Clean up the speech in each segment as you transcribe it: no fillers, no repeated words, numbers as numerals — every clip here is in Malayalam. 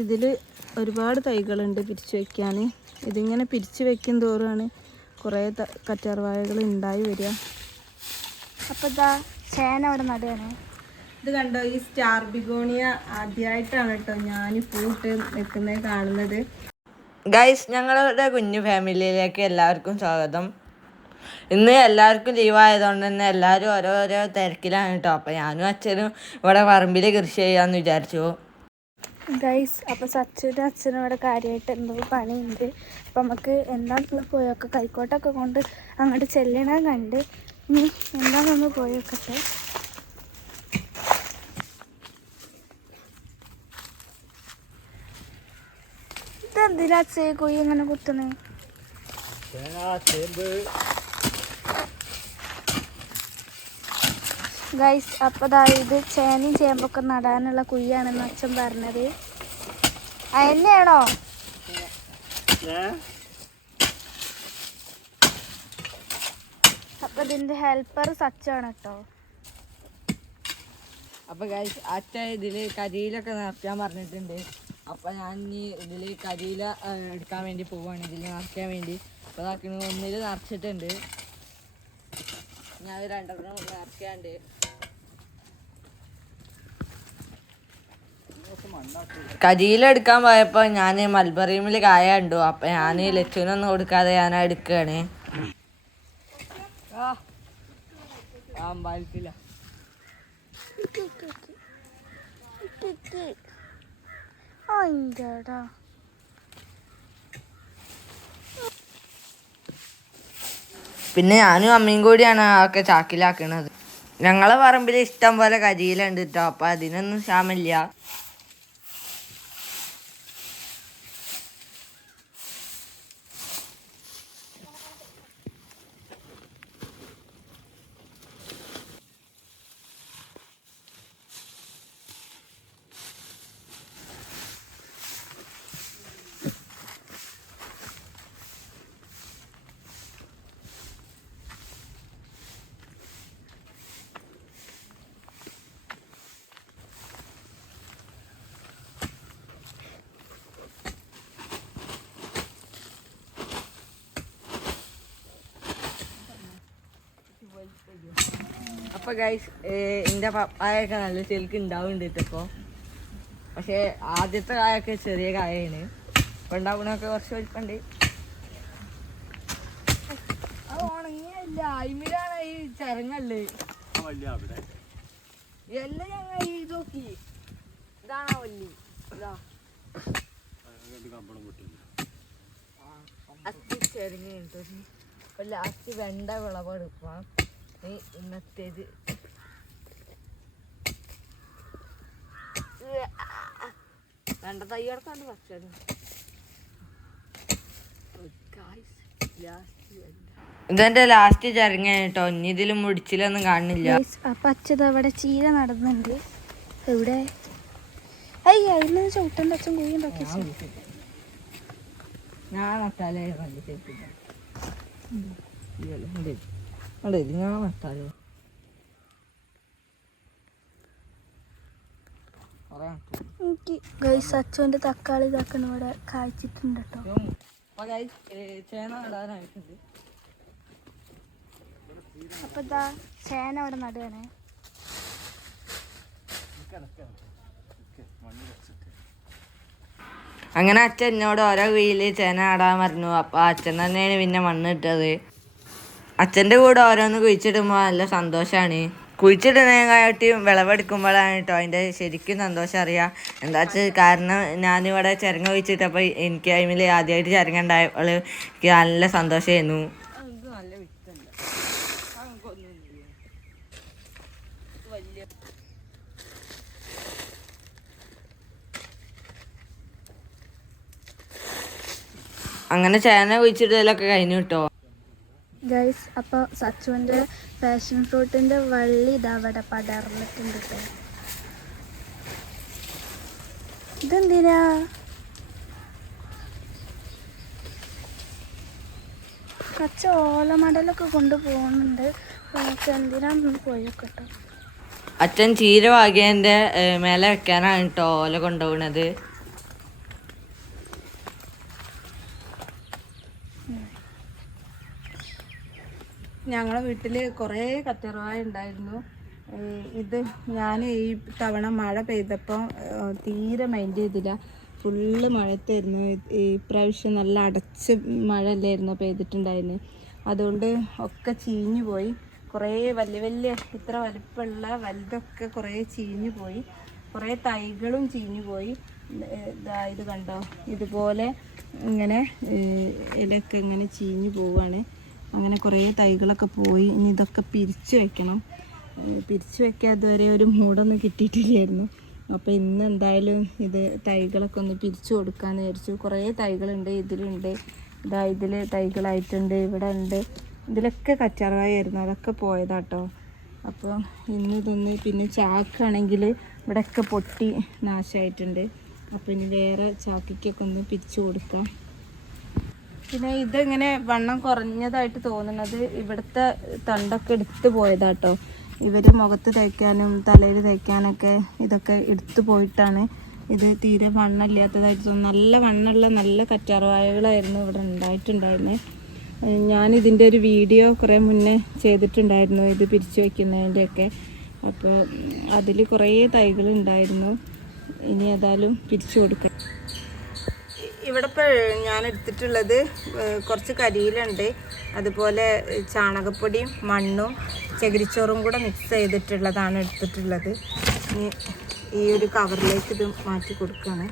ഇതില് ഒരുപാട് തൈകളുണ്ട് പിരിച്ചു വെക്കാൻ. ഇതിങ്ങനെ പിരിച്ചു വെക്കും തോറുമാണ് കുറേ കറ്റാർവാഴകൾ ഉണ്ടായി വരിക. അപ്പോൾ ഇതാ ചേന അവിടെ നടുകയാണ്. ഇത് കണ്ടോ, ഈ സ്റ്റാർ ബിഗോണിയ ആദ്യമായിട്ടാണ് കേട്ടോ ഞാൻ പൂട്ട് നിൽക്കുന്നത് കാണുന്നത്. ഗൈസ്, ഞങ്ങളുടെ കുഞ്ഞു ഫാമിലിയിലേക്ക് എല്ലാവർക്കും സ്വാഗതം. ഇന്ന് എല്ലാവർക്കും ലീവായതുകൊണ്ട് തന്നെ എല്ലാവരും ഓരോരോ തിരക്കിലാണ് കേട്ടോ. അപ്പോൾ ഞാനും അച്ഛനും ഇവിടെ പറമ്പിൽ കൃഷി ചെയ്യാമെന്ന് വിചാരിച്ചു. ഗൈസ്, അപ്പോൾ സച്ചുവിൻ്റെ അച്ഛനും ഇവിടെ കാര്യമായിട്ട് എന്തോ പണിയുണ്ട്. അപ്പം നമുക്ക് എന്താണെന്ന് പോയൊക്കെ കൈക്കോട്ടൊക്കെ കൊണ്ട് അങ്ങോട്ട് ചെല്ലണം കണ്ട് ഇനി എന്താണെന്നൊന്ന് പോയൊക്കട്ടെ. ഇതെന്തിനാ അച്ഛേ കൊയ്യ് ഇങ്ങനെ കുത്തണേ? ഗൈസ്, അപ്പോൾ ഇത് ചേനയും ചേമ്പൊക്കെ നടാനുള്ള കുയ്യാണെന്ന് അച്ഛൻ പറഞ്ഞത്. തന്നെയാണോ? അപ്പോൾ ഇതിൻ്റെ ഹെൽപ്പർ സച്ചാണ് കേട്ടോ. അപ്പോൾ ഗൈസ്, അച്ഛൻ ഇതിൽ കരിയിലൊക്കെ നിറയ്ക്കാൻ പറഞ്ഞിട്ടുണ്ട്. അപ്പോൾ ഞാൻ ഇനി ഇതിൽ കരിയില എടുക്കാൻ വേണ്ടി പോവുകയാണ്, ഇതിൽ നിറയ്ക്കാൻ വേണ്ടി. അപ്പോൾ ഇതാക്കുന്നത് ഒന്നിൽ നിറച്ചിട്ടുണ്ട്, ഞാൻ രണ്ടെണ്ണം നിറയ്ക്കാണ്ട്. കരിയില എടുക്കാൻ പോയപ്പോൾ ഞാൻ മൽബറിമിൽ കായ കണ്ടു. അപ്പം ഞാൻ ലച്ചുവിനൊന്നും കൊടുക്കാതെ ഞാൻ എടുക്കുകയാണ്. പിന്നെ ഞാനും അമ്മയും കൂടിയാണ് അതൊക്കെ ചാക്കിലാക്കണത്. ഞങ്ങളെ പറമ്പിൽ ഇഷ്ടം പോലെ കരിയില ഉണ്ട് കേട്ടോ. അപ്പം അതിനൊന്നും ക്ഷാമില്ല. അപ്പോൾ ഗൈസ്, എൻ്റെ പപ്പായൊക്കെ നല്ല ശരിക്കും ഉണ്ടാവുന്നുണ്ട് ഇപ്പോൾ. പക്ഷേ ആദ്യത്തെ കായൊക്കെ ചെറിയ കായാണ്, ഇപ്പം ഉണ്ടാവുന്നതൊക്കെ കുറച്ച് വലിപ്പുണ്ട്. അത് ഉണങ്ങിയല്ല, അയിമിലാണ് ഈ ചരങ്ങല്ലേ എല്ലാം. ഞങ്ങൾ ഈ നോക്കി ഇതാണോ വല്ലി, അത്തി ചെരങ്ങയുണ്ട്. അപ്പോൾ ലാസ്റ്റ് വെണ്ട വിളവെടുക്കാം. ഇന്നത്തേത് വെണ്ട തയ്യടക്കാണ്ട് പച്ചത്. ഇതെന്റെ ലാസ്റ്റ് ചരങ്ങ കേട്ടോ. ഇനി ഇതിലും മുടിച്ചിലൊന്നും കാണുന്നില്ല. അപ്പൊ അച്ഛത് അവിടെ ചീര നടന്നുണ്ട്. എവിടെ അയ്യ ഇന്ന് ചവിട്ടൻ്റെ അച്ഛൻ കുഴി ഉണ്ടാക്കി. ഞാൻ നട്ടാലേ ഞാൻ നട്ടാലോ അച്ഛൻ്റെ തക്കാളി ഇതാക്കണ ഇവിടെ കായ്ച്ചിട്ടുണ്ട് കേട്ടോ. ചേന നടാനായിട്ടുണ്ട്. അപ്പൊ ഇതാ ചേന അവിടെ നടുകയാണ്. അങ്ങനെ അച്ഛൻ എന്നോട് ഓരോ കുഴിയിൽ ചേന നടാൻ പറഞ്ഞു. അപ്പോൾ അച്ഛൻ തന്നെയാണ് പിന്നെ മണ്ണ് ഇട്ടത്. അച്ഛൻ്റെ കൂടെ ഓരോന്ന് കുഴിച്ചിടുമ്പോൾ നല്ല സന്തോഷമാണ്. കുഴിച്ചിടുന്നതിനെക്കാട്ടിയും വിളവെടുക്കുമ്പോഴാണ് കേട്ടോ അതിൻ്റെ ശരിക്കും സന്തോഷം അറിയാം. എന്താ വെച്ചാൽ കാരണം ഞാനിവിടെ ചിരങ്ങ കുഴിച്ചിട്ടപ്പോൾ എനിക്ക് അതിൽ ആദ്യമായിട്ട് ചിരങ്ങ ഉണ്ടായപ്പോൾ എനിക്ക് നല്ല സന്തോഷമായിരുന്നു. അങ്ങനെ ചേന കുഴിച്ചിടലൊക്കെ കഴിഞ്ഞു കേട്ടോ. ഗൈസ്, അപ്പോൾ സച്ചുവിൻ്റെ പാഷൻ ഫ്രൂട്ടിൻ്റെ വള്ളി ഇതാ അവിടെ പടർന്നിട്ടുണ്ട് കേട്ടോ. ഇതെന്തിനാ? സച്ച ഓലമടലൊക്കെ കൊണ്ടുപോകുന്നുണ്ട്. നമുക്ക് എന്തിനാന്ന് പോയൊക്കെ കേട്ടോ. അച്ഛൻ ചീര വാങ്ങിയതിൻ്റെ മേലെ വെക്കാനാണ് കേട്ടോ ഓല കൊണ്ടുപോകണത്. ഞങ്ങളെ വീട്ടിൽ കുറേ കറ്റർവാഴ ഉണ്ടായിരുന്നു. ഇത് ഞാൻ ഈ തവണ മഴ പെയ്തപ്പോൾ തീരെ മൈൻഡ് ചെയ്തില്ല. ഫുള്ള് മഴത്തായിരുന്നു. ഈ പ്രാവശ്യം നല്ല അടച്ച് മഴ അല്ലായിരുന്നു പെയ്തിട്ടുണ്ടായിരുന്നു. അതുകൊണ്ട് ഒക്കെ ചീഞ്ഞു പോയി. കുറേ വലിയ വലിയ ഇത്ര വലിപ്പമുള്ള വലുതൊക്കെ കുറേ ചീഞ്ഞു പോയി. കുറേ തൈകളും ചീഞ്ഞു പോയി. ഇത് കണ്ടോ, ഇതുപോലെ ഇങ്ങനെ ഇലയൊക്കെ ഇങ്ങനെ ചീഞ്ഞു പോവുകയാണ്. അങ്ങനെ കുറേ തൈകളൊക്കെ പോയി. ഇനി ഇതൊക്കെ പിരിച്ചു വെക്കണം. പിരിച്ചു വെക്കാൻ ഇതുവരെ ഒരു മൂടൊന്നും കിട്ടിയിട്ടില്ലായിരുന്നു. അപ്പോൾ ഇന്ന് എന്തായാലും ഇത് തൈകളൊക്കെ ഒന്ന് പിരിച്ചു കൊടുക്കാമെന്ന് വിചാരിച്ചു. കുറേ തൈകളുണ്ട്, ഇതിലുണ്ട്, ഇതിൽ തൈകളായിട്ടുണ്ട്, ഇവിടെ ഉണ്ട്. ഇതിലൊക്കെ കറ്റാർവാഴയായിരുന്നു, അതൊക്കെ പോയതാട്ടോ. അപ്പോൾ ഇന്ന് ഇതൊന്ന് പിന്നെ ചാക്കാണെങ്കിൽ ഇവിടെയൊക്കെ പൊട്ടി നാശമായിട്ടുണ്ട്. അപ്പോൾ ഇനി വേറെ ചാക്കിക്കൊക്കെ ഒന്ന് പിരിച്ചു കൊടുക്കാം. പിന്നെ ഇതിങ്ങനെ വണ്ണം കുറഞ്ഞതായിട്ട് തോന്നുന്നത് ഇവിടുത്തെ തണ്ടൊക്കെ എടുത്തു പോയതാട്ടോ. ഇവർ മുഖത്ത് തേക്കാനും തലയിൽ തേക്കാനൊക്കെ ഇതൊക്കെ എടുത്തു പോയിട്ടാണ് ഇത് തീരെ വണ്ണമില്ലാത്തതായിട്ട് തോന്നുന്നു. നല്ല വണ്ണമുള്ള നല്ല കറ്റാർവാഴകളായിരുന്നു ഇവിടെ ഉണ്ടായിട്ടുണ്ടായിരുന്നത്. ഞാനിതിൻ്റെ ഒരു വീഡിയോ കുറേ മുന്നേ ചെയ്തിട്ടുണ്ടായിരുന്നു, ഇത് പിരിച്ചു വയ്ക്കുന്നതിൻ്റെയൊക്കെ. അപ്പോൾ അതിൽ കുറേ തൈകളുണ്ടായിരുന്നു. ഇനി ഏതായാലും പിരിച്ചു കൊടുക്കാം. ഇവിടെ ഇപ്പോൾ ഞാൻ എടുത്തിട്ടുള്ളത് കുറച്ച് കരിയിലുണ്ട്, അതുപോലെ ചാണകപ്പൊടിയും മണ്ണും ചകിരിച്ചോറും കൂടെ മിക്സ് ചെയ്തിട്ടുള്ളതാണ് എടുത്തിട്ടുള്ളത്. ഇനി ഈ ഒരു കവറിലേക്ക് ഇത് മാറ്റി കൊടുക്കുകയാണ്.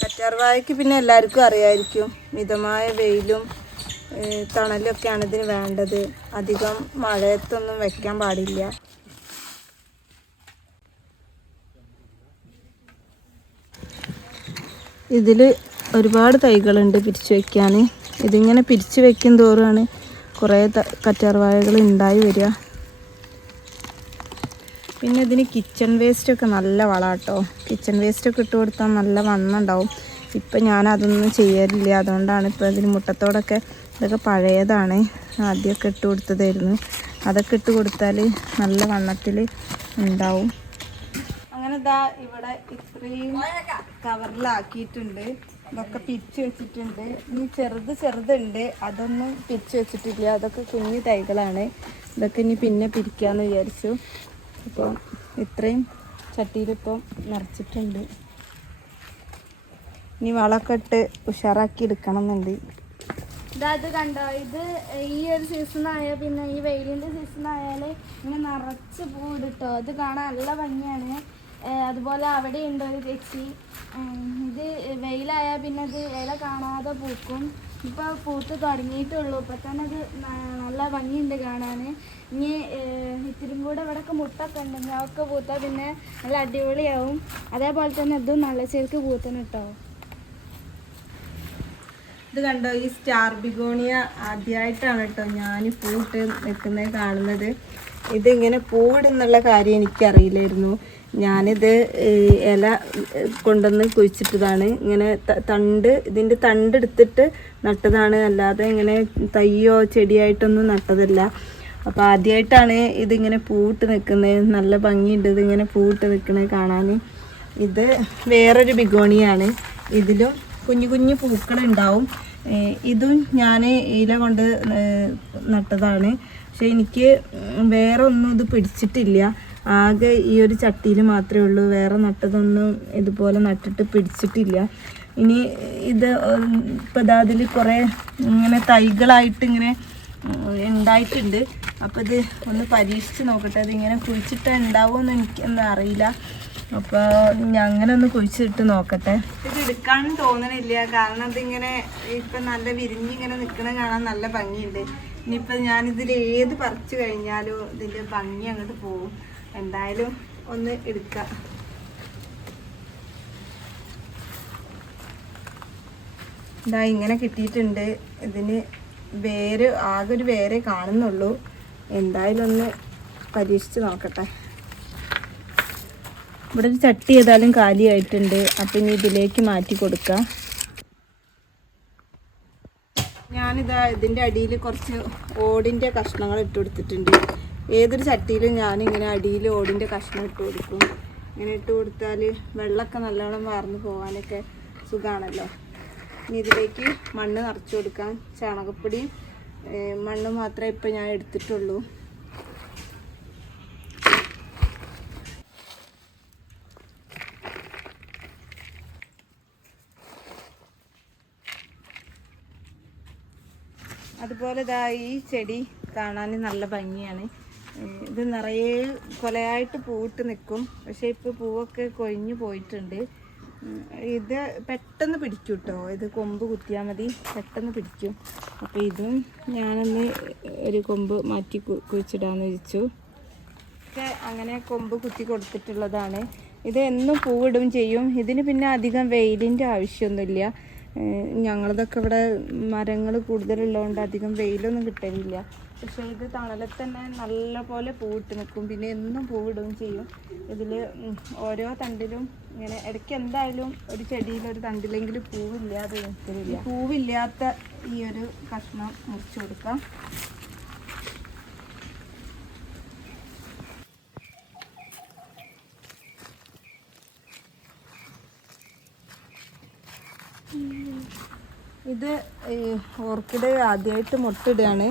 കറ്റാർവാഴയ്ക്ക് പിന്നെ എല്ലാവർക്കും അറിയാമായിരിക്കും, മിതമായ വെയിലും തണലൊക്കെയാണ് ഇതിന് വേണ്ടത്. അധികം മഴയത്തൊന്നും വെക്കാൻ പാടില്ല. ഇതിൽ ഒരുപാട് തൈകളുണ്ട് പിരിച്ചു വയ്ക്കാൻ. ഇതിങ്ങനെ പിരിച്ചു വയ്ക്കും തോറുമാണ് കുറേ കറ്റാർവാഴകൾ ഉണ്ടായി വരിക. പിന്നെ ഇതിന് കിച്ചൺ വേസ്റ്റൊക്കെ നല്ല വളമാട്ടോ. കിച്ചൺ വേസ്റ്റൊക്കെ ഇട്ട് കൊടുത്താൽ നല്ല വണ്ണം ഉണ്ടാവും. ഇപ്പം ഞാനതൊന്നും ചെയ്യലില്ല, അതുകൊണ്ടാണ് ഇപ്പോൾ ഇതിന് മുട്ടത്തോടൊക്കെ ഇതൊക്കെ പഴയതാണ്, ആദ്യമൊക്കെ ഇട്ട് കൊടുത്തതായിരുന്നു. അതൊക്കെ ഇട്ട് കൊടുത്താൽ നല്ല വണ്ണത്തിൽ ഉണ്ടാവും. അങ്ങനെ ഇതാ ഇവിടെ ഇത്രയും കവറിലാക്കിയിട്ടുണ്ട്. ഇതൊക്കെ പിരിച്ചു വെച്ചിട്ടുണ്ട്. ഇനി ചെറുതുണ്ട്, അതൊന്നും പിരിച്ചു വെച്ചിട്ടില്ല. അതൊക്കെ കുഞ്ഞു തൈകളാണ്. ഇതൊക്കെ ഇനി പിന്നെ പിരിക്കാമെന്ന് വിചാരിച്ചു. അപ്പോൾ ഇത്രയും ചട്ടിയിലിപ്പം നിറച്ചിട്ടുണ്ട്. ഇനി വളമൊക്കെ ഇട്ട് ഉഷാറാക്കി എടുക്കണം എന്നുണ്ട്. ഇത് കണ്ടോ, ഇത് ഈ ഒരു സീസണായാൽ പിന്നെ ഈ വെയിലിൻ്റെ സീസണായാൽ ഇങ്ങനെ നിറച്ച് പൂവിട്ടോ. ഇത് കാണാൻ നല്ല ഭംഗിയാണ്. അതുപോലെ അവിടെ ഉണ്ട് ഒരു ചേച്ചി. ഇത് വെയിലായാൽ പിന്നെ അത് ഇല കാണാതെ പൂക്കും. ഇപ്പോൾ പൂത്ത് തുടങ്ങിയിട്ടുള്ളൂ. ഇപ്പം തന്നെ അത് നല്ല ഭംഗിയുണ്ട് കാണാൻ. ഇനി ഇത്തിരിയും കൂടെ ഇവിടെയൊക്കെ മുട്ടൊക്കെ ഉണ്ട്, അതൊക്കെ പൂത്താൽ പിന്നെ നല്ല അടിപൊളിയാവും. അതേപോലെ തന്നെ ഇതും നല്ല ശരിക്ക് പൂത്തണം കേട്ടോ. ഇത് കണ്ടോ, ഈ സ്റ്റാർ ബിഗോണിയ ആദ്യമായിട്ടാണ് കേട്ടോ ഞാൻ പൂവിട്ട് നിൽക്കുന്നത് കാണുന്നത്. ഇതിങ്ങനെ പൂവിടുന്നുള്ള കാര്യം എനിക്കറിയില്ലായിരുന്നു. ഞാനിത് ഇല കൊണ്ടുവന്ന് കുഴിച്ചിട്ടതാണ്. ഇങ്ങനെ ഇതിൻ്റെ തണ്ട് എടുത്തിട്ട് നട്ടതാണ്, അല്ലാതെ ഇങ്ങനെ തയ്യോ ചെടിയായിട്ടൊന്നും നട്ടതല്ല. അപ്പോൾ ആദ്യമായിട്ടാണ് ഇതിങ്ങനെ പൂവിട്ട് നിൽക്കുന്നത്. നല്ല ഭംഗിയുണ്ട് ഇതിങ്ങനെ പൂവിട്ട് നിൽക്കുന്നത് കാണാൻ. ഇത് വേറൊരു ബിഗോണിയാണ്. ഇതിലും കുഞ്ഞു കുഞ്ഞു പൂക്കളുണ്ടാവും. ഇതും ഞാൻ ഇല കൊണ്ട് നട്ടതാണ്. പക്ഷെ എനിക്ക് വേറെ ഒന്നും ഇത് പിടിച്ചിട്ടില്ല. ആകെ ഈ ഒരു ചട്ടിയിൽ മാത്രമേ ഉള്ളൂ. വേറെ നട്ടതൊന്നും ഇതുപോലെ നട്ടിട്ട് പിടിച്ചിട്ടില്ല. ഇനി ഇത് ഇപ്പോൾ അതിൽ കുറേ ഇങ്ങനെ തൈകളായിട്ട് ഇങ്ങനെ ഉണ്ടായിട്ടുണ്ട്. അപ്പോൾ ഇത് ഒന്ന് പരീക്ഷിച്ച് നോക്കട്ടെ. അതിങ്ങനെ കുഴിച്ചിട്ട് ഉണ്ടാവുമെന്ന് എനിക്കൊന്നും അറിയില്ല. അപ്പോൾ ഞാൻ അങ്ങനെ ഒന്ന് കുഴിച്ചിട്ട് നോക്കട്ടെ. ഇത് എടുക്കാനും തോന്നണില്ല, കാരണം അതിങ്ങനെ ഇപ്പം നല്ല വിരിഞ്ഞിങ്ങനെ നിൽക്കണ കാണാൻ നല്ല ഭംഗിയുണ്ട്. ഇനിയിപ്പോൾ ഞാനിതിൽ ഏത് പറിച്ചു കഴിഞ്ഞാലും ഇതിൻ്റെ ഭംഗി അങ്ങോട്ട് പോകും. എന്തായാലും ഒന്ന് എടുക്കാം. ഇതാ ഇങ്ങനെ കിട്ടിയിട്ടുണ്ട്. ഇതിന് ആകെ ഒരു വേരെ കാണുന്നുള്ളൂ. എന്തായാലും ഒന്ന് പരീക്ഷിച്ച് നോക്കട്ടെ. ഇവിടെ ഒരു ചട്ടി ഏതായാലും കാലിയായിട്ടുണ്ട്. അപ്പം ഇനി ഇതിലേക്ക് മാറ്റി കൊടുക്കാം. ഞാനിതാ ഇതിൻ്റെ അടിയിൽ കുറച്ച് ഓടിൻ്റെ കഷ്ണങ്ങൾ ഇട്ട് കൊടുത്തിട്ടുണ്ട്. ഏതൊരു ചട്ടിയിലും ഞാനിങ്ങനെ അടിയിൽ ഓടിൻ്റെ കഷ്ണം ഇട്ട് കൊടുക്കും. ഇങ്ങനെ ഇട്ട് കൊടുത്താൽ വെള്ളമൊക്കെ നല്ലോണം വാർന്ന് പോകാനൊക്കെ സുഖമാണല്ലോ. ഇനി ഇതിലേക്ക് മണ്ണ് നിറച്ച് കൊടുക്കാം. ചാണകപ്പൊടിയും മണ്ണ് മാത്രമേ ഇപ്പം ഞാൻ എടുത്തിട്ടുള്ളൂ. അതുപോലെ ഇതാ ഈ ചെടി കാണാൻ നല്ല ഭംഗിയാണ്. ഇത് നിറയെ കൊലയായിട്ട് പൂവിട്ട് നിൽക്കും. പക്ഷേ ഇപ്പോൾ പൂവൊക്കെ കൊഴിഞ്ഞു പോയിട്ടുണ്ട്. ഇത് പെട്ടെന്ന് പിടിക്കും കേട്ടോ. ഇത് കൊമ്പ് കുത്തിയാൽ മതി, പെട്ടെന്ന് പിടിക്കും. അപ്പോൾ ഇതും ഞാനൊന്ന് ഒരു കൊമ്പ് മാറ്റി കുഴിച്ചിടാമെന്ന് വെച്ചു. ഒക്കെ അങ്ങനെ കൊമ്പ് കുത്തി കൊടുത്തിട്ടുള്ളതാണ്. ഇത് എന്നും പൂവിടും ചെയ്യും. ഇതിന് പിന്നെ അധികം വെയിലിൻ്റെ ആവശ്യമൊന്നുമില്ല. ഞങ്ങളതൊക്കെ ഇവിടെ മരങ്ങൾ കൂടുതലുള്ളതുകൊണ്ട് അധികം വെയിലൊന്നും കിട്ടലില്ല. പക്ഷേ ഇത് തണലിൽ തന്നെ നല്ല പോലെ പൂവിട്ട് നിൽക്കും. പിന്നെ എന്നും പൂവിടുകയും ചെയ്യും. ഇതിൽ ഓരോ തണ്ടിലും ഇങ്ങനെ ഇടയ്ക്ക് എന്തായാലും ഒരു ചെടിയിലൊരു തണ്ടിലെങ്കിലും പൂവില്ലാതെ നിൽക്കലില്ല. പൂവില്ലാത്ത ഈ ഒരു കഷ്ണം മുറിച്ച് കൊടുക്കാം. ഇത് ഓർക്കിഡ് ആദ്യമായിട്ട് മുട്ടിടുകയാണ്.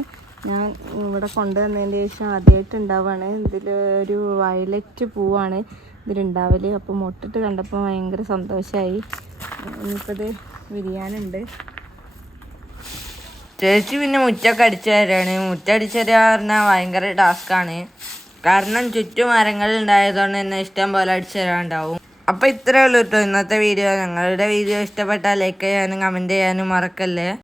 ഞാൻ ഇവിടെ കൊണ്ടുവന്നതിന് ശേഷം ആദ്യമായിട്ട് ഉണ്ടാവുകയാണ്. ഇതിൽ ഒരു വയലറ്റ് പൂവാണ് ഇതിലുണ്ടാവൽ. അപ്പോൾ മുട്ടിട്ട് കണ്ടപ്പോൾ ഭയങ്കര സന്തോഷമായി. ഇനിയിപ്പോൾ ഇത് വിരിയാനുണ്ട്. ചേച്ചി പിന്നെ മുറ്റൊക്കെ അടിച്ചു തരാണ്. മുറ്റടിച്ചു തരാ പറഞ്ഞാൽ ഭയങ്കര ടാസ്ക്കാണ്. കാരണം ചുറ്റും മരങ്ങൾ ഉണ്ടായതുകൊണ്ട് തന്നെ ഇഷ്ടം പോലെ അടിച്ചു തരാനുണ്ടാവും. അപ്പോൾ ഇത്രയേ ഉള്ളൂ കേട്ടോ ഇന്നത്തെ വീഡിയോ. ഞങ്ങളുടെ വീഡിയോ ഇഷ്ടപ്പെട്ടാൽ ലൈക്ക് ചെയ്യാനും കമൻറ്റ് ചെയ്യാനും മറക്കല്ലേ.